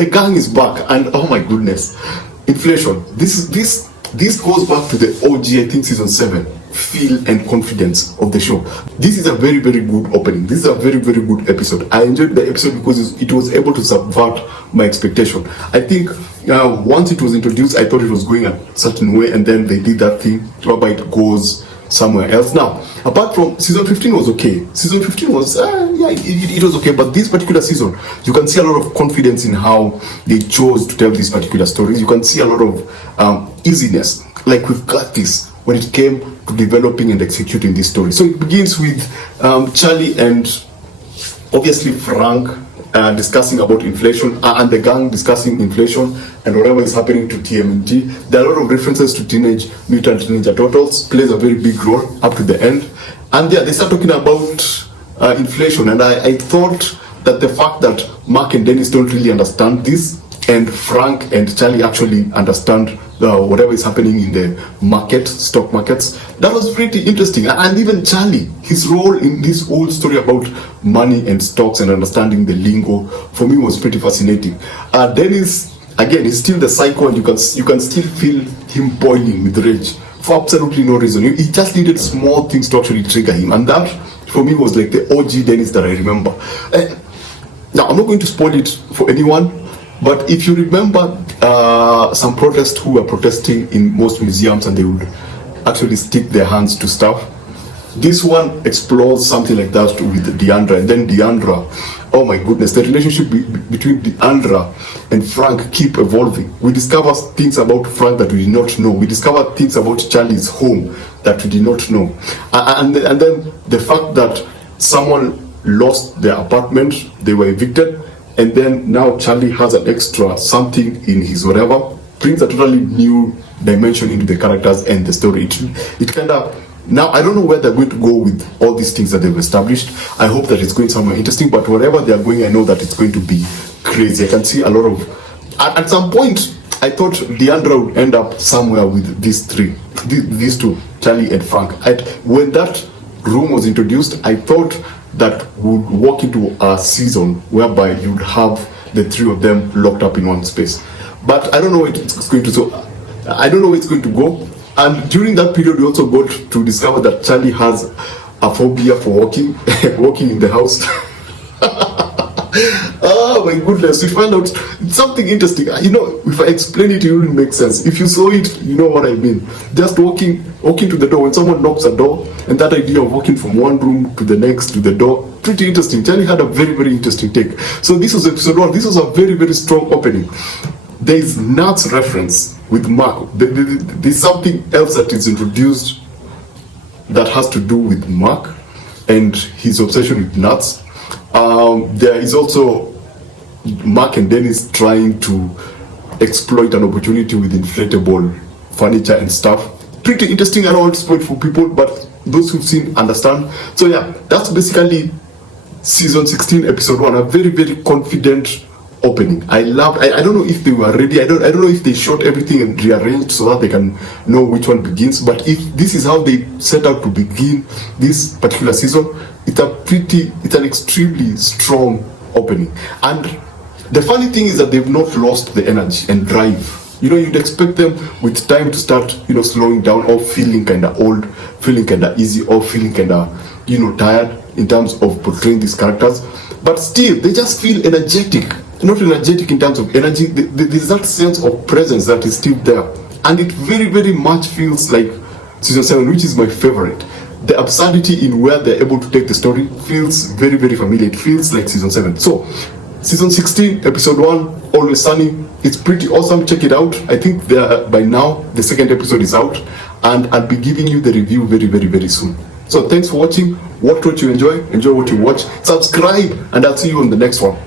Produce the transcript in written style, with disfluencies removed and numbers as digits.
the gang is back, and oh my goodness, inflation. This goes back to the OG, I think season 7, feel and confidence of the show. This is a very, very good opening. This is a very, very good episode. I enjoyed the episode because it was able to subvert my expectation. I think once it was introduced, I thought it was going a certain way, and then they did that thing whereby it goes somewhere else. Now, apart from season 15 was okay. Season 15 was, it was okay, but this particular season, you can see a lot of confidence in how they chose to tell these particular stories. You can see a lot of easiness, like we've got this when it came to developing and executing this story. So it begins with Charlie and obviously Frank discussing about inflation, and the gang discussing inflation and whatever is happening to TMNT. There are a lot of references to Teenage Mutant Ninja Turtles, plays a very big role up to the end. And yeah, they start talking about inflation, and I thought that the fact that Mark and Dennis don't really understand this, and Frank and Charlie actually understand whatever is happening in the stock markets, that was pretty interesting. And even Charlie, his role in this whole story about money and stocks and understanding the lingo, for me was pretty fascinating. Dennis, again, he's still the psycho, and you can still feel him boiling with rage for absolutely no reason. He just needed small things to actually trigger him, and that for me was like the OG Dennis that I remember. Now, I'm not going to spoil it for anyone, but if you remember some protests who were protesting in most museums, and they would actually stick their hands to stuff, this one explores something like that with Deandra. And then Deandra, oh my goodness, the relationship between Deandra and Frank keep evolving. We discover things about Frank that we did not know. We discover things about Charlie's home that we did not know. And then the fact that someone lost their apartment, they were evicted, and then now Charlie has an extra something in his whatever, brings a totally new dimension into the characters and the story. It kind of, now I don't know where they're going to go with all these things that they've established. I hope that it's going somewhere interesting, but wherever they're going, I know that it's going to be crazy. I can see a lot of, at some point, I thought Deandra would end up somewhere with these two, Charlie and Frank. When that room was introduced, I thought that would walk into a season whereby you'd have the three of them locked up in one space. But I don't know where it's going to, so I don't know where it's going to go. And during that period, we also got to discover that Charlie has a phobia for walking in the house. Oh my goodness, we find out something interesting. You know, if I explain it, it wouldn't make sense. If you saw it, you know what I mean. Just walking to the door when someone knocks a door, and that idea of walking from one room to the next to the door, pretty interesting. Charlie had a very, very interesting take. So this was episode 1. This was a very, very strong opening. There is nuts reference with Mark. There's something else that is introduced that has to do with Mark and his obsession with nuts. There is also Mark and Dennis trying to exploit an opportunity with inflatable furniture and stuff. Pretty interesting. I don't want to spoil it for people, but those who've seen understand. So yeah, that's basically season 16, episode 1. A very, very confident opening. I loved. I don't know if they were ready. I don't know if they shot everything and rearranged so that they can know which one begins. But if this is how they set out to begin this particular season, it's an extremely strong opening. And the funny thing is that they've not lost the energy and drive. You know, you'd expect them with time to start, slowing down, or feeling kind of old, feeling kind of easy, or feeling kind of, tired in terms of portraying these characters. But still, they just feel energetic. Not energetic in terms of energy. There's that sense of presence that is still there. And it very, very much feels like season 7, which is my favorite. The absurdity in where they're able to take the story feels very, very familiar. It feels like season 7. So, season 16, episode 1, Always Sunny. It's pretty awesome. Check it out. I think by now, the second episode is out. And I'll be giving you the review very, very, very soon. So, thanks for watching. Watch what you enjoy. Enjoy what you watch. Subscribe. And I'll see you on the next one.